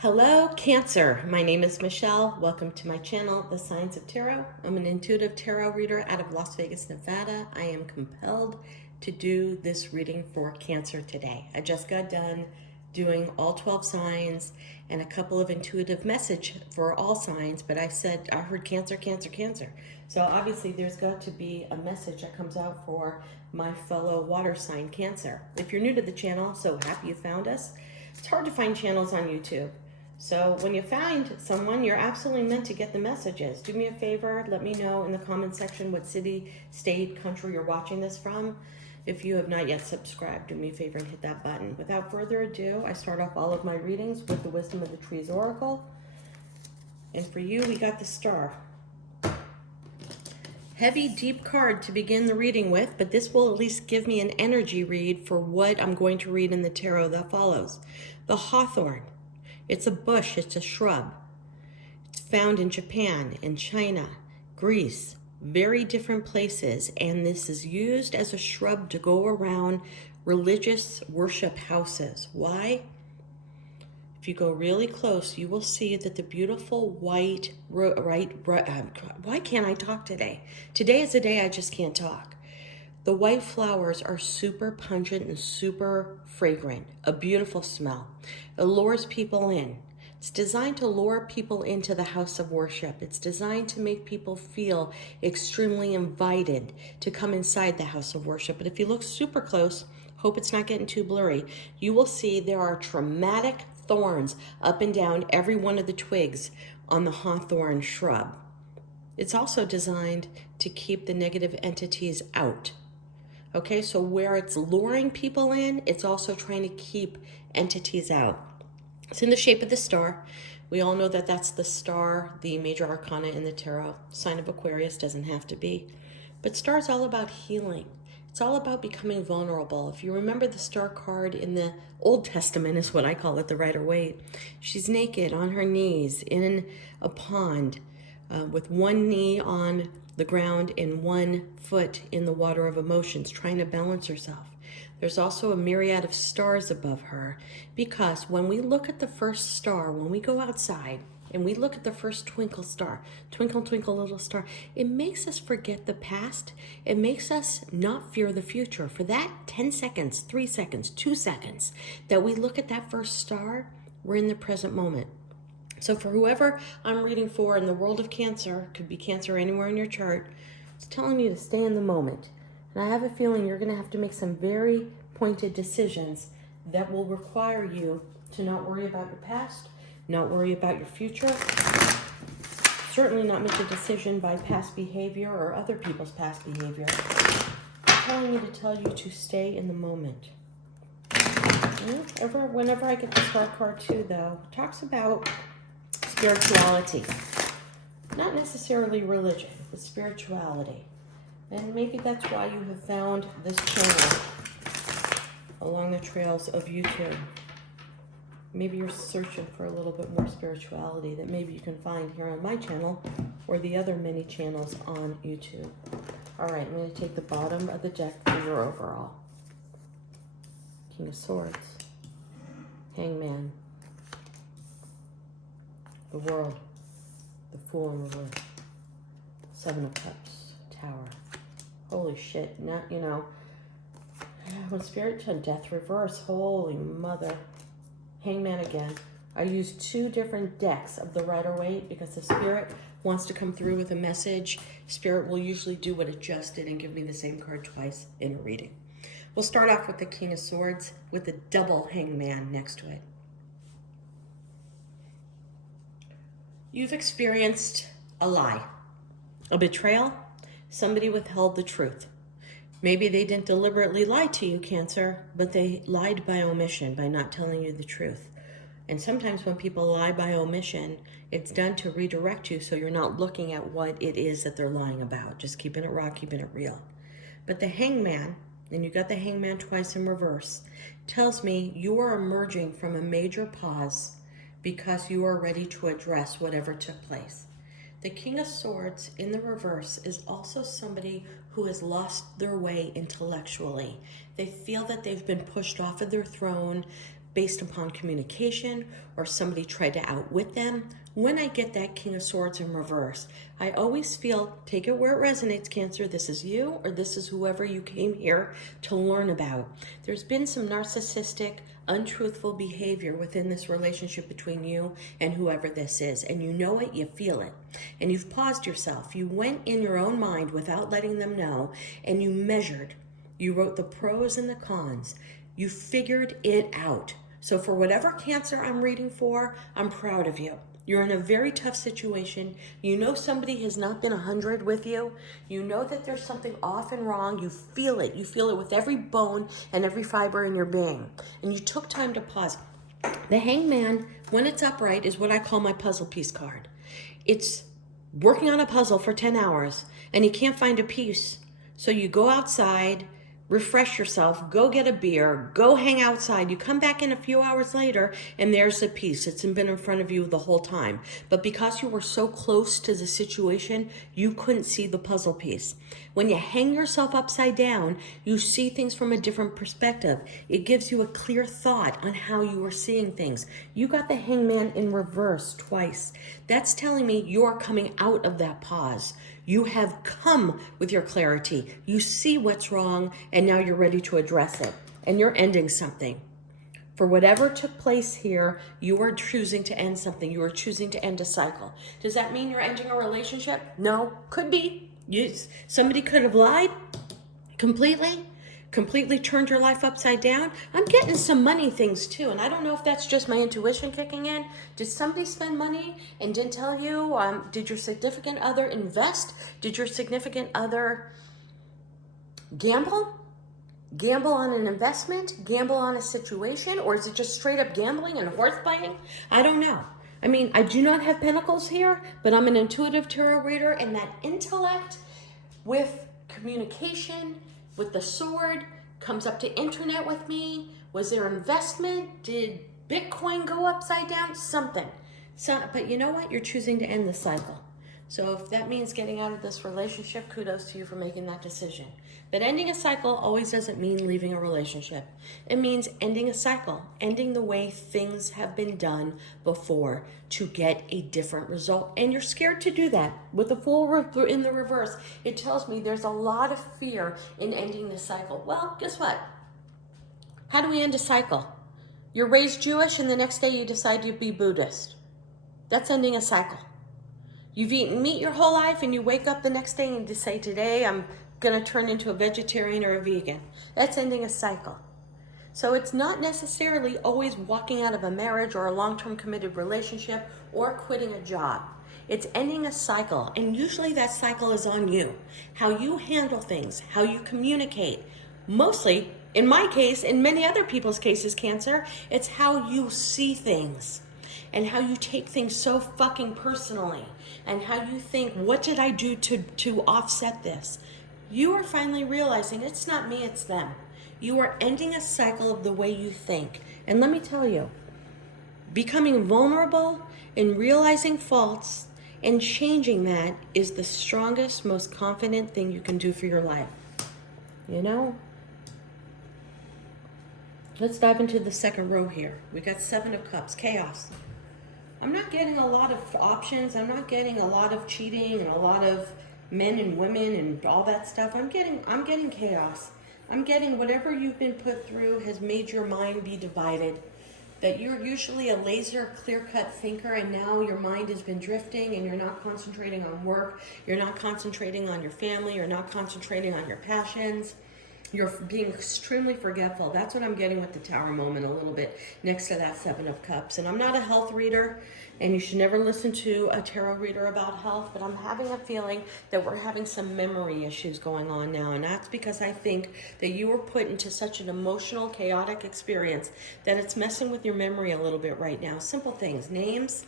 Hello, Cancer. My name is Michelle. Welcome to my channel, The Signs of Tarot. I'm an intuitive tarot reader out of Las Vegas, Nevada. I am compelled to do this reading for Cancer today. I just got done doing all 12 signs and a couple of intuitive message for all signs, but I said, I heard Cancer, Cancer, Cancer. So obviously there's got to be a message that comes out for my fellow water sign Cancer. If you're new to the channel, so happy you found us. It's hard to find channels on YouTube. So when you find someone, you're absolutely meant to get the messages. Do me a favor, let me know in the comment section what city, state, country you're watching this from. If you have not yet subscribed, do me a favor and hit that button. Without further ado, I start off all of my readings with the Wisdom of the Trees Oracle. And for you, we got the Star. Heavy, deep card to begin the reading with, but this will at least give me an energy read for what I'm going to read in the tarot that follows. The Hawthorn. It's a bush, it's a shrub. It's found in Japan, in China, Greece, very different places. And this is used as a shrub to go around religious worship houses. Why? If you go really close, you will see that the beautiful white, why can't I talk today? Today is the day I just can't talk. The white flowers are super pungent and super fragrant, a beautiful smell. It lures people in. It's designed to lure people into the house of worship. It's designed to make people feel extremely invited to come inside the house of worship. But if you look super close, hope it's not getting too blurry, you will see there are traumatic thorns up and down every one of the twigs on the hawthorn shrub. It's also designed to keep the negative entities out. Okay, so where it's luring people in, it's also trying to keep entities out. It's in the shape of the star. We all know that that's the star, the major arcana in the tarot. Sign of Aquarius, doesn't have to be. But star is all about healing. It's all about becoming vulnerable. If you remember the star card in the Old Testament is what I call it, the Rider-Waite. She's naked on her knees in a pond with one knee on the ground and one foot in the water of emotions, trying to balance herself. There's also a myriad of stars above her, because when we look at the first star, when we go outside and we look at the first twinkle star, twinkle, twinkle, little star, it makes us forget the past. It makes us not fear the future. For that 10 seconds, 3 seconds, 2 seconds that we look at that first star, we're in the present moment. So for whoever I'm reading for in the world of Cancer, could be Cancer anywhere in your chart, it's telling you to stay in the moment. And I have a feeling you're going to have to make some very pointed decisions that will require you to not worry about your past, not worry about your future, certainly not make a decision by past behavior or other people's past behavior. I'm telling you to tell you to stay in the moment. Whenever I get the Star card too, though, it talks about spirituality. Not necessarily religion, but spirituality. And maybe that's why you have found this channel along the trails of YouTube. Maybe you're searching for a little bit more spirituality that maybe you can find here on my channel or the other many channels on YouTube. All right, I'm going to take the bottom of the deck for your overall. King of Swords, Hangman, the World, the Fool in reverse, Seven of Cups, Tower. Holy shit, not, you know, when Spirit to Death reverse, holy mother. Hangman again. I used 2 different decks of the Rider-Waite because the Spirit wants to come through with a message. Spirit will usually do what it just did and give me the same card twice in a reading. We'll start off with the King of Swords with the double Hangman next to it. You've experienced a lie, a betrayal. Somebody withheld the truth. Maybe they didn't deliberately lie to you, Cancer, but they lied by omission, by not telling you the truth. And sometimes when people lie by omission, it's done to redirect you so you're not looking at what it is that they're lying about. Just keeping it raw, keeping it real. But the Hangman, and you got the Hangman twice in reverse, tells me you are emerging from a major pause because you are ready to address whatever took place. The King of Swords in the reverse is also somebody who has lost their way intellectually. They feel that they've been pushed off of their throne based upon communication or somebody tried to outwit them. When I get that King of Swords in reverse, I always feel, take it where it resonates, Cancer, this is you or this is whoever you came here to learn about. There's been some narcissistic, untruthful behavior within this relationship between you and whoever this is. And you know it, you feel it. And you've paused yourself. You went in your own mind without letting them know, and you measured. You wrote the pros and the cons. You figured it out. So for whatever Cancer I'm reading for, I'm proud of you. You're in a very tough situation. You know somebody has not been 100 with you. You know that there's something off and wrong. You feel it. You feel it with every bone and every fiber in your being. And you took time to pause. The Hangman, when it's upright, is what I call my puzzle piece card. It's working on a puzzle for 10 hours and you can't find a piece. So you go outside, refresh yourself, go get a beer, go hang outside. You come back in a few hours later and there's the piece. It's been in front of you the whole time. But because you were so close to the situation, you couldn't see the puzzle piece. When you hang yourself upside down, you see things from a different perspective. It gives you a clear thought on how you are seeing things. You got the Hangman in reverse twice. That's telling me you're coming out of that pause. You have come with your clarity. You see what's wrong, and now you're ready to address it. And you're ending something. For whatever took place here, you are choosing to end something. You are choosing to end a cycle. Does that mean you're ending a relationship? No, could be. Somebody could have lied completely turned your life upside down. I'm getting some money things too, and I don't know if that's just my intuition kicking in. Did somebody spend money and didn't tell you? Did your significant other invest? Did your significant other gamble? Gamble on an investment? Gamble on a situation? Or is it just straight up gambling and horse biting? I don't know. I mean, I do not have pentacles here, but I'm an intuitive tarot reader, and that intellect with communication, with the sword, comes up to internet with me. Was there investment? Did Bitcoin go upside down? Something. But you know what? You're choosing to end the cycle. So if that means getting out of this relationship, kudos to you for making that decision. But ending a cycle always doesn't mean leaving a relationship. It means ending a cycle, ending the way things have been done before to get a different result. And you're scared to do that. With the Fool in the reverse, it tells me there's a lot of fear in ending the cycle. Well, guess what? How do we end a cycle? You're raised Jewish and the next day you decide to be Buddhist. That's ending a cycle. You've eaten meat your whole life and you wake up the next day and you say, today I'm going to turn into a vegetarian or a vegan. That's ending a cycle. So it's not necessarily always walking out of a marriage or a long-term committed relationship or quitting a job. It's ending a cycle, and usually that cycle is on you. How you handle things, how you communicate. Mostly, in my case, in many other people's cases, Cancer, it's how you see things. And how you take things so fucking personally. And how you think, what did I do to offset this? You are finally realizing it's not me, it's them. You are ending a cycle of the way you think. And let me tell you, becoming vulnerable and realizing faults and changing that is the strongest, most confident thing you can do for your life. You know? Let's dive into the second row here. We got 7 of Cups, chaos. I'm not getting a lot of options. I'm not getting a lot of cheating and a lot of men and women and all that stuff. I'm getting chaos. I'm getting whatever you've been put through has made your mind be divided. That you're usually a laser, clear-cut thinker, and now your mind has been drifting and you're not concentrating on work. You're not concentrating on your family. You're not concentrating on your passions. You're being extremely forgetful. That's what I'm getting with the Tower moment a little bit next to that 7 of Cups. And I'm not a health reader, and you should never listen to a tarot reader about health, but I'm having a feeling that we're having some memory issues going on now. And that's because I think that you were put into such an emotional, chaotic experience that it's messing with your memory a little bit right now. Simple things, names,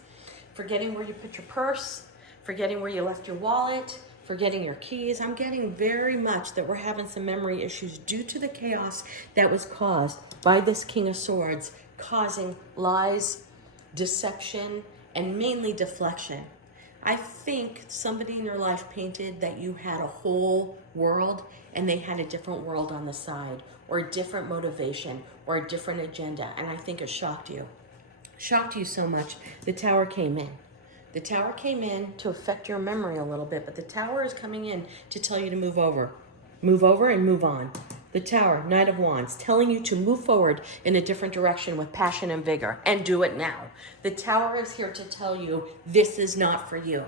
forgetting where you put your purse, forgetting where you left your wallet, forgetting your keys. I'm getting very much that we're having some memory issues due to the chaos that was caused by this King of Swords, causing lies, deception, and mainly deflection. I think somebody in your life painted that you had a whole world and they had a different world on the side, or a different motivation, or a different agenda. And I think it shocked you. Shocked you so much. The Tower came in. The Tower came in to affect your memory a little bit, but the Tower is coming in to tell you to move over. Move over and move on. The Tower, Knight of Wands, telling you to move forward in a different direction with passion and vigor, and do it now. The Tower is here to tell you this is not for you.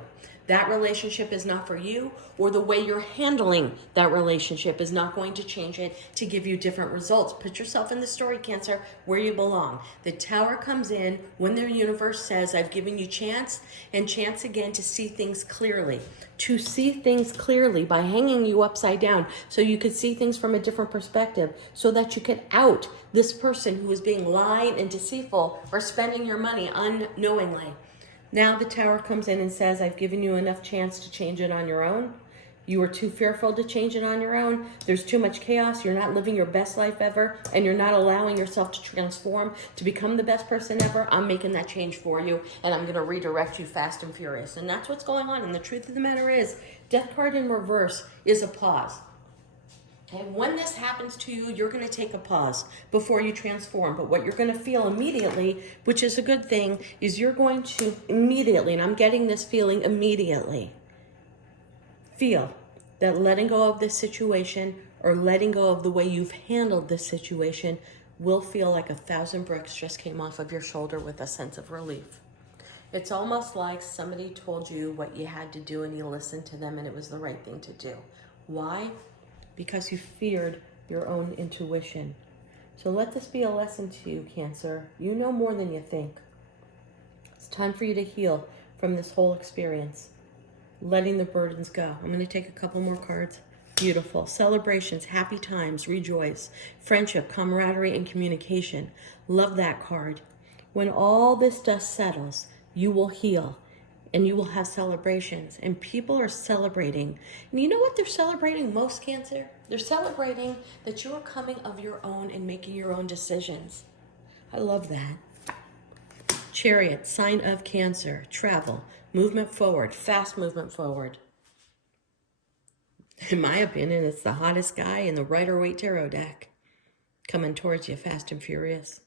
That relationship is not for you, or the way you're handling that relationship is not going to change it to give you different results. Put yourself in the story, Cancer, where you belong. The Tower comes in when the universe says, I've given you chance and chance again to see things clearly. To see things clearly by hanging you upside down so you could see things from a different perspective, so that you can out this person who is being lying and deceitful or spending your money unknowingly. Now the Tower comes in and says, I've given you enough chance to change it on your own. You are too fearful to change it on your own. There's too much chaos. You're not living your best life ever, and you're not allowing yourself to transform to become the best person ever. I'm making that change for you, and I'm going to redirect you fast and furious. And that's what's going on. And the truth of the matter is, Death card in reverse is a pause. And when this happens to you, you're going to take a pause before you transform. But what you're going to feel immediately, which is a good thing, is you're going to immediately, and I'm getting this feeling immediately, feel that letting go of this situation, or letting go of the way you've handled this situation, will feel like 1,000 bricks just came off of your shoulder with a sense of relief. It's almost like somebody told you what you had to do and you listened to them and it was the right thing to do. Why? Because you feared your own intuition. So let this be a lesson to you, Cancer. You know more than you think. It's time for you to heal from this whole experience. Letting the burdens go. I'm going to take a couple more cards. Beautiful. Celebrations, happy times, rejoice. Friendship, camaraderie, and communication. Love that card. When all this dust settles, you will heal. And you will have celebrations, and people are celebrating. And you know what they're celebrating most, Cancer? They're celebrating that you're coming of your own and making your own decisions. I love that. Chariot, sign of Cancer, travel, movement forward, fast movement forward. In my opinion, it's the hottest guy in the Rider-Waite Tarot deck. Coming towards you fast and furious.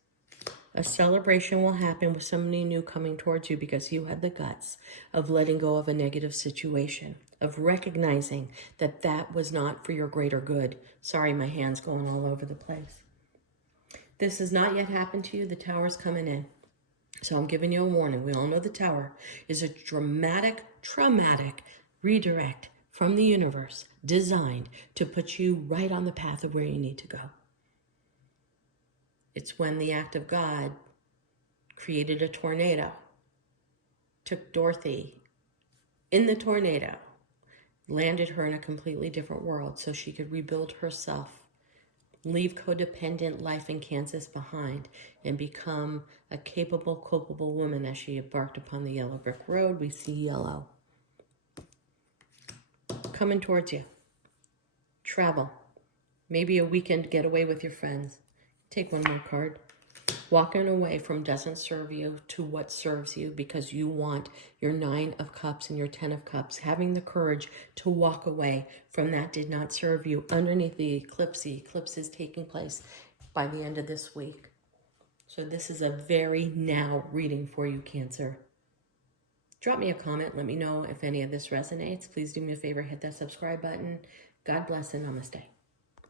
A celebration will happen with somebody new coming towards you because you had the guts of letting go of a negative situation, of recognizing that that was not for your greater good. Sorry, my hand's going all over the place. This has not yet happened to you. The Tower's coming in. So I'm giving you a warning. We all know the Tower is a dramatic, traumatic redirect from the universe designed to put you right on the path of where you need to go. It's when the act of God created a tornado, took Dorothy in the tornado, landed her in a completely different world so she could rebuild herself, leave codependent life in Kansas behind, and become a capable, culpable woman. As she embarked upon the yellow brick road, we see yellow. Coming towards you. Travel. Maybe a weekend getaway with your friends. Take one more card. Walking away from doesn't serve you to what serves you, because you want your 9 of Cups and your 10 of Cups. Having the courage to walk away from that did not serve you underneath the eclipse. The eclipse is taking place by the end of this week. So this is a very now reading for you, Cancer. Drop me a comment. Let me know if any of this resonates. Please do me a favor. Hit that subscribe button. God bless and namaste.